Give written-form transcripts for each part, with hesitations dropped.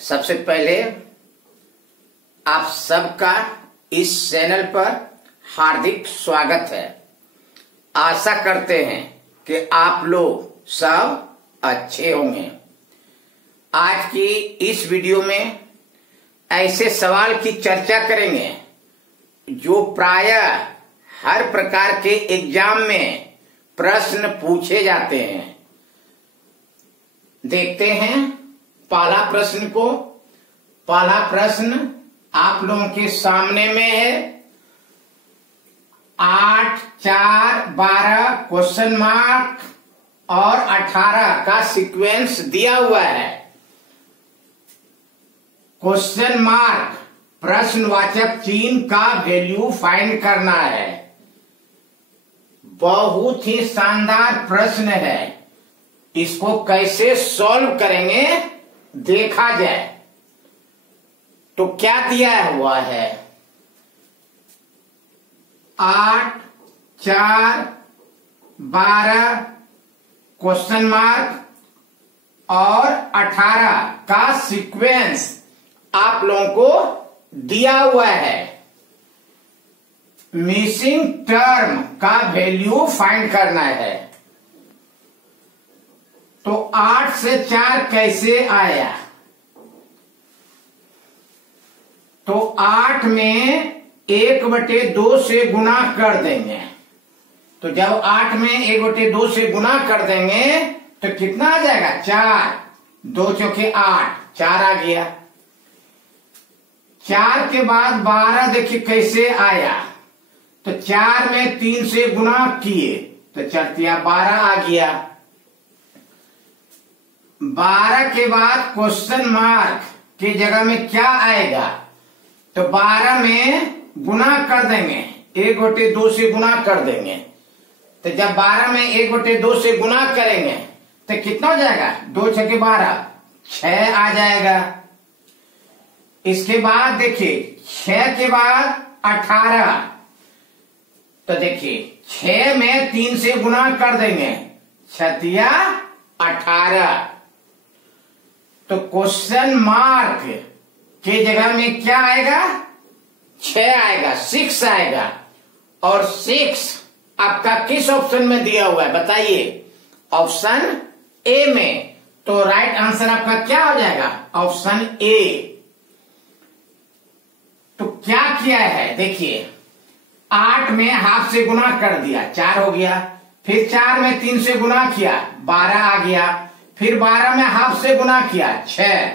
सबसे पहले आप सबका इस चैनल पर हार्दिक स्वागत है। आशा करते हैं कि आप लोग सब अच्छे होंगे। आज की इस वीडियो में ऐसे सवाल की चर्चा करेंगे जो प्रायः हर प्रकार के एग्जाम में प्रश्न पूछे जाते हैं। देखते हैं पहला प्रश्न को। पहला प्रश्न आप लोगों के सामने में है। 8, 4, 12 क्वेश्चन मार्क और 18 का सीक्वेंस दिया हुआ है। क्वेश्चन मार्क प्रश्नवाचक चिन्ह का वैल्यू फाइंड करना है। बहुत ही शानदार प्रश्न है। इसको कैसे सॉल्व करेंगे देखा जाए। तो क्या दिया हुआ है? 8, 4, 12 क्वेश्चन मार्क और 18 का सीक्वेंस आप लोगों को दिया हुआ है। मिसिंग टर्म का वैल्यू फाइंड करना है। तो 8 से 4 कैसे आया? तो 8 में 1/2 से गुणा कर देंगे। तो जब 8 में 1/2 से गुणा कर देंगे तो कितना आ जाएगा? 4, 2 चौके 8, 4 आ गया। 4 के बाद 12 देखिए कैसे आया। तो 4 में 3 से गुणा किए तो 4 12 आ गया। 12 के बाद क्वेश्चन मार्क की जगह में क्या आएगा? तो 12 में गुणा कर देंगे, 1/2 से गुणा कर देंगे। तो जब 12 में 1/2 से गुणा करेंगे तो कितना हो जाएगा? 2 छके 12, 6 आ जाएगा। इसके बाद देखिए 6 के बाद 18। तो देखिए 6 में 3 से गुणा कर देंगे, 6 18। तो क्वेश्चन मार्क के जगह में क्या आएगा? 6 आएगा, 6 आएगा। और 6 आपका किस ऑप्शन में दिया हुआ है बताइए? ऑप्शन ए में। तो राइट आंसर आपका क्या हो जाएगा? Option A. तो क्या किया है देखिए, 8 में हाफ से गुणा कर दिया, 4 हो गया। फिर 4 में 3 से गुणा किया, 12 आ गया। फिर 12 में हाफ से गुणा किया, 6।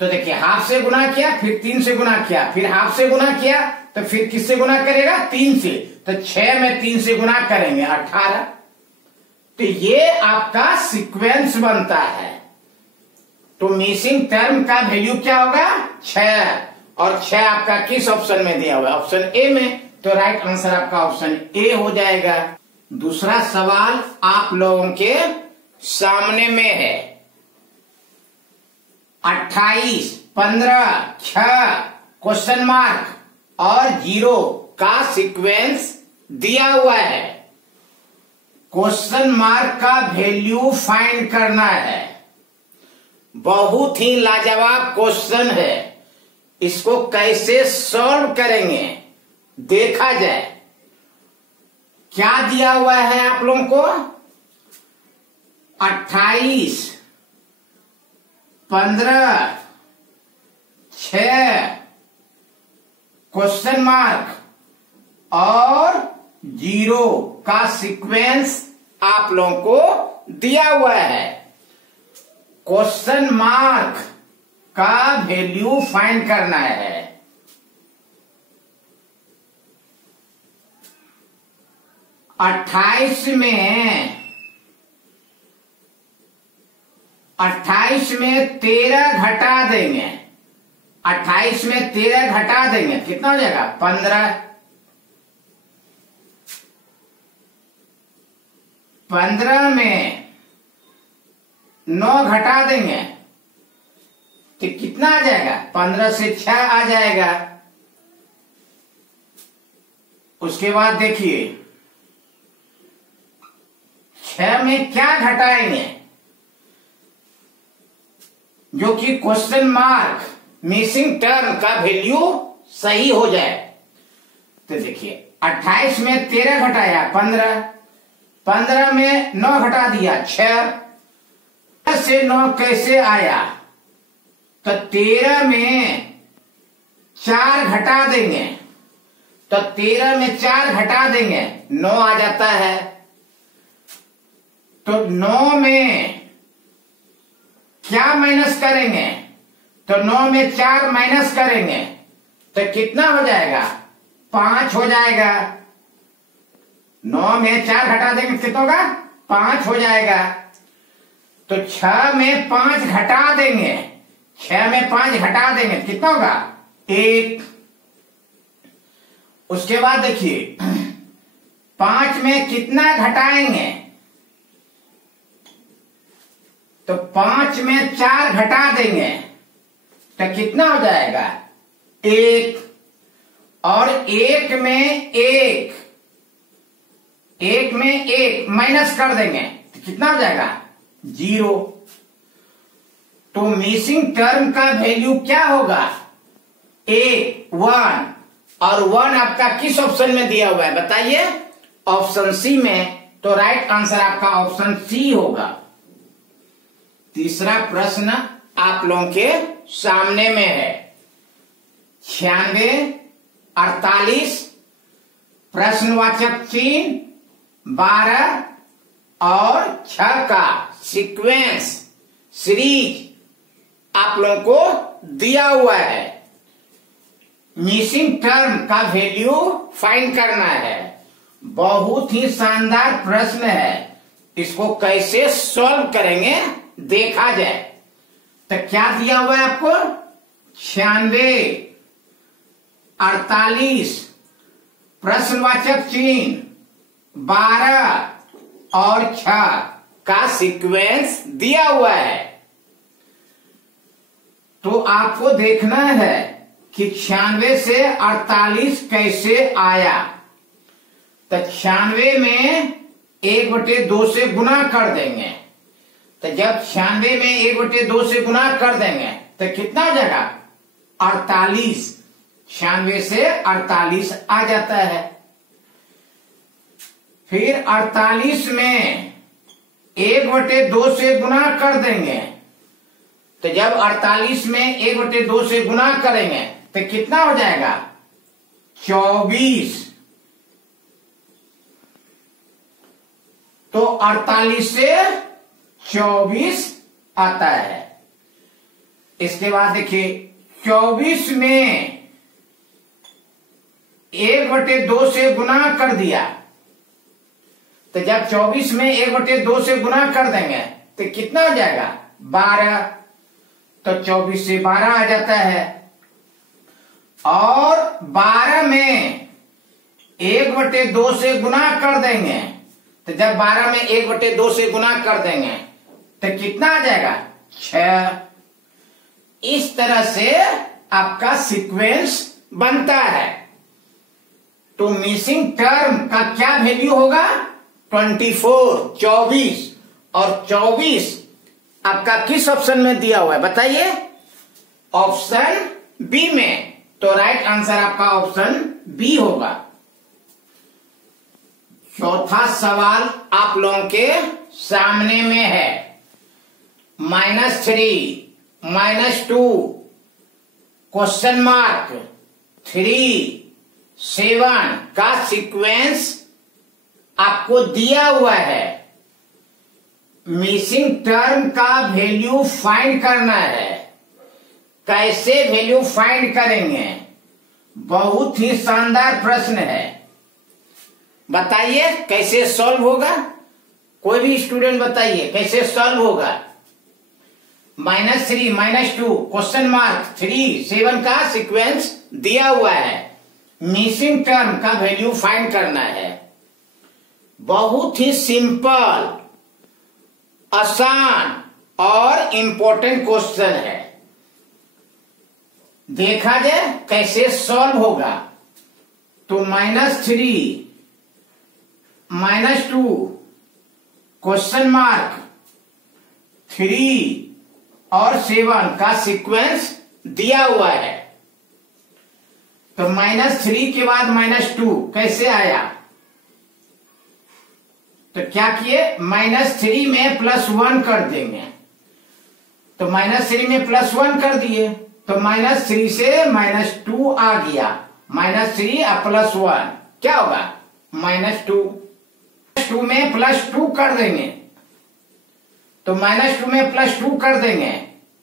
तो देखिए हाफ से गुणा किया, फिर 3 से गुणा किया, फिर हाफ से गुणा किया, तो फिर किससे गुणा करेगा? 3 से। तो 6 में 3 से गुणा करेंगे, 18। तो ये आपका सीक्वेंस बनता है। तो मिसिंग टर्म का वैल्यू क्या होगा? 6। और 6 आपका किस ऑप्शन में दिया हुआ है? ऑप्शन ए में। तो राइट आंसर आपका ऑप्शन ए हो जाएगा। दूसरा सवाल आप लोगों के सामने में है। 28, 15, 6 क्वेश्चन मार्क और 0 का सीक्वेंस दिया हुआ है। क्वेश्चन मार्क का वैल्यू फाइंड करना है। बहुत ही लाजवाब क्वेश्चन है। इसको कैसे सॉल्व करेंगे देखा जाए। क्या दिया हुआ है आप लोगों को? 28, 15, 6 क्वेश्चन मार्क और 0 का सीक्वेंस आप लोगों को दिया हुआ है। क्वेश्चन मार्क का वैल्यू फाइंड करना है। अट्ठाईस में 13 घटा देंगे। 28 में 13 घटा देंगे, कितना हो जाएगा? 15। 15 में 9 घटा देंगे तो कितना आ जाएगा? 15 से 6 आ जाएगा। उसके बाद देखिए 6 में क्या घटाएंगे? जो कि क्वेश्चन मार्क मिसिंग टर्म का वैल्यू सही हो जाए। तो देखिए 28 में 13 घटाया 15, 15 में 9 घटा दिया 6 से 9 कैसे आया? तो 13 में 4 घटा देंगे, तो 13 में 4 घटा देंगे 9 आ जाता है। तो 9 में क्या माइनस करेंगे? तो 9 में 4 माइनस करेंगे तो कितना हो जाएगा? 5 हो जाएगा। 9 में 4 घटा देंगे कितना होगा? 5 हो जाएगा। तो 6 में 5 घटा देंगे, 6 में 5 घटा देंगे कितना होगा? 1। उसके बाद देखिए 5 में कितना घटाएंगे? तो 5 में 4 घटा देंगे तो कितना हो जाएगा? 1। और 1 में 1 माइनस कर देंगे तो कितना हो जाएगा? 0। तो मिसिंग टर्म का वैल्यू क्या होगा? 1 और 1 आपका किस ऑप्शन में दिया हुआ है बताइए? ऑप्शन सी में। तो राइट आंसर आपका ऑप्शन सी होगा। तीसरा प्रश्न आप लोगों के सामने में है। 96, 48, प्रश्नवाचक चिन्ह 12 और 6 का सीक्वेंस सीरीज आप लोगों को दिया हुआ है। मिसिंग टर्म का वैल्यू फाइंड करना है। बहुत ही शानदार प्रश्न है, इसको कैसे सॉल्व करेंगे देखा जाए। तो क्या दिया हुआ है आपको? 96, 48, प्रश्नवाचक चिन्ह 12 और 6 का सीक्वेंस दिया हुआ है। तो आपको देखना है कि 96 से 48 कैसे आया। तो 96 में 1/2 से गुना कर देंगे। तो जब 96 में 1/2 से गुना कर देंगे तो कितना हो जाएगा? 48। 96 से 48 आ जाता है। फिर 48 में 1/2 से गुना कर देंगे। तो जब 48 में 1/2 से गुना करेंगे तो कितना हो जाएगा? 24। तो 48 से 24 आता है। इसके बाद देखिए 24 में 1/2 से गुना कर दिया। तो जब 24 में 1/2 से गुना कर देंगे तो कितना हो जाएगा? 12। तो 24 से 12 आ जाता है। और 12 में 1/2 से गुना कर देंगे। तो जब 12 में 1/2 से गुना कर देंगे तो कितना आ जाएगा? 6। इस तरह से आपका सीक्वेंस बनता है। तो मिसिंग टर्म का क्या वैल्यू होगा? 24, 24। और 24 आपका किस ऑप्शन में दिया हुआ है बताइए? ऑप्शन बी में। तो राइट आंसर आपका ऑप्शन बी होगा। चौथा सवाल आप लोगों के सामने में है। -3, -2, क्वेश्चन मार्क 3, 7 का सीक्वेंस आपको दिया हुआ है। मिसिंग टर्म का वैल्यू फाइंड करना है। कैसे वैल्यू फाइंड करेंगे? बहुत ही शानदार प्रश्न है, बताइए कैसे सॉल्व होगा? कोई भी स्टूडेंट बताइए कैसे सॉल्व होगा? -3, -2, क्वेश्चन मार्क 3, 7 का सीक्वेंस दिया हुआ है। मिसिंग टर्म का वैल्यू फाइंड करना है। बहुत ही सिंपल, आसान और इंपॉर्टेंट क्वेश्चन है। देखा जाए कैसे सॉल्व होगा। तो -3, -2, क्वेश्चन मार्क 3 और 7 का सीक्वेंस दिया हुआ है। तो -3 के बाद -2 कैसे आया? तो क्या किए, -3 में +1 कर देंगे। तो -3 में +1 कर दिए, तो -3 से -2 आ गया। -3 और +1 क्या होगा, -2। -2 में +2 कर देंगे, तो -2 में +2 कर देंगे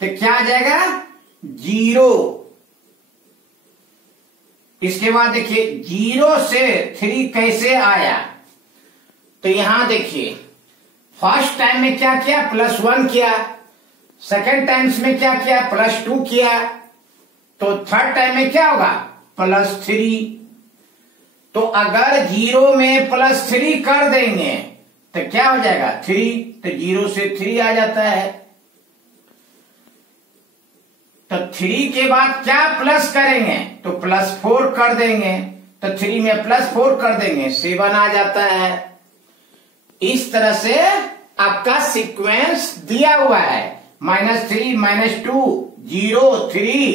तो क्या आ जाएगा, 0। इसके बाद देखिए 0 से 3 कैसे आया? तो यहां देखिए फर्स्ट टाइम में क्या किया, +1 किया। सेकेंड टाइम्स में क्या किया, +2 किया। तो थर्ड टाइम में क्या होगा, +3। तो अगर 0 में +3 कर देंगे तो क्या हो जाएगा, 3। तो 0 से 3 आ जाता है। तो 3 के बाद क्या प्लस करेंगे, तो +4 कर देंगे। तो 3 में +4 कर देंगे, 7 आ जाता है। इस तरह से आपका सीक्वेंस दिया हुआ है, -3, -2, 0, 3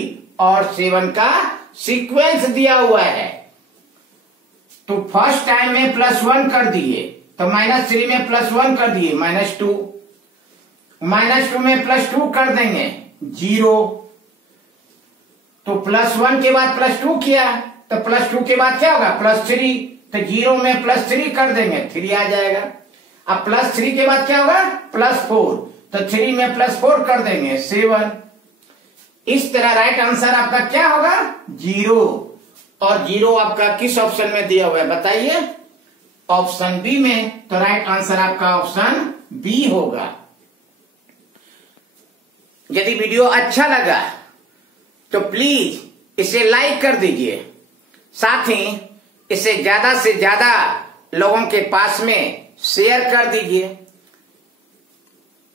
और 7 का सीक्वेंस दिया हुआ है। तो फर्स्ट टाइम में +1 कर दिए, तो -3 में +1 कर दिए, -2। -2 में +2 कर देंगे, 0। तो +1 के बाद +2 किया, तो +2 के बाद क्या होगा, +3। तो 0 में +3 कर देंगे, 3 आ जाएगा। अब +3 के बाद क्या होगा, +4। तो 3 में +4 कर देंगे, 7। इस तरह राइट आंसर आपका क्या होगा, 0। और 0 आपका किस ऑप्शन में दिया हुआ है बताइए, ऑप्शन बी में। तो राइट आंसर आपका ऑप्शन बी होगा। यदि वीडियो अच्छा लगा तो प्लीज इसे लाइक कर दीजिए, साथ ही इसे ज्यादा से ज्यादा लोगों के पास में शेयर कर दीजिए।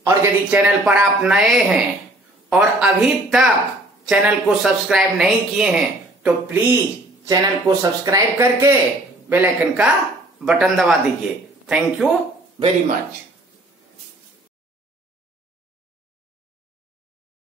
और यदि चैनल पर आप नए हैं और अभी तक चैनल को सब्सक्राइब नहीं किए हैं तो प्लीज चैनल को सब्सक्राइब करके बेल आइकन का बटन दबा दीजिए। Thank you very much.